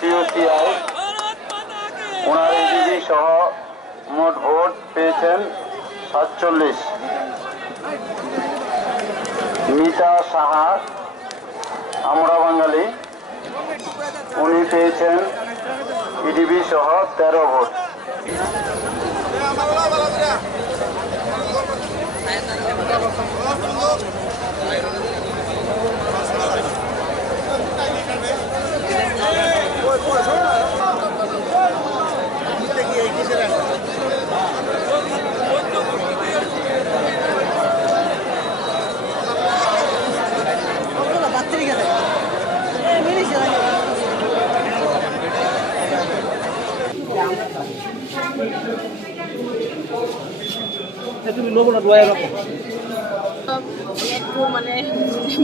টিউসিআই ওনার ADB সহ মোট vote পেয়েছেন 47। মিতা সাহা আমরা বাঙালি, উনি পেয়েছেন ইডিবি সহ 13 ভোট। একটু মানে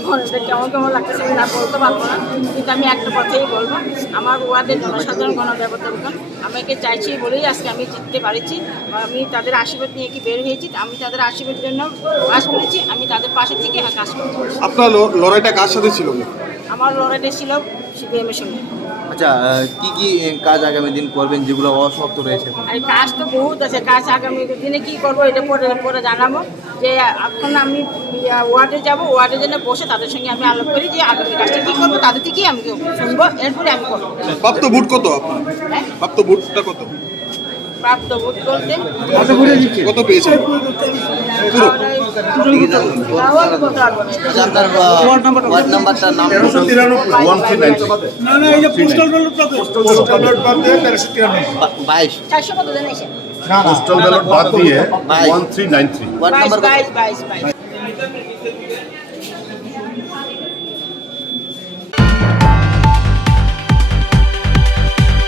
মনটা কেমন কেমন লাগতেছে না বলতে পারবো না, কিন্তু আমি একটা কথাই বলবো, আমার ওয়ার্ডের জনসাধারণ গণদেবতাগণ আমাকে চাইছি বলেই আজকে আমি জিততে পারছি। আমি তাদের আশীর্বাদ নিয়ে কি বের হয়েছি, আমি তাদের আশীর্বাদের জন্য কাজ করেছি, আমি তাদের পাশে থেকে কাজ করতে পারছি। আপনার লড়াইটা কার সাথে ছিল? আমার লড়াইটা ছিল সিপিএমের সঙ্গে। আচ্ছা, কি কি কাজ আগামী দিন করবেন যেগুলো অসমাপ্ত রয়েছে? আর কাজ তো বহুত আছে, কাজ আগামী দিনে কি করবো এটা পরে জানাবো। যে এখন আমি ওয়ার্ডে যাব, ওয়ার্ডের জন্য বসে তাদের সঙ্গে আমি আলোচনা করি যে আগামী কাজটা কী করবো, তাদের থেকেই আমি শুনবো, এরপরে আমি করবো। প্রাপ্ত ভোট কত আপনার? হ্যাঁ, প্রাপ্ত ভোটটা কত? প্রাপ্ত ভোট বলতে কত পেয়েছেন? আপনার ওয়ার্ড নাম্বারটার নাম? বাইশ। 400 কত জানাইছে? পোস্টাল ব্যালট বাদ দিয়ে 1393 ওয়ার্ড নাম্বার? 22।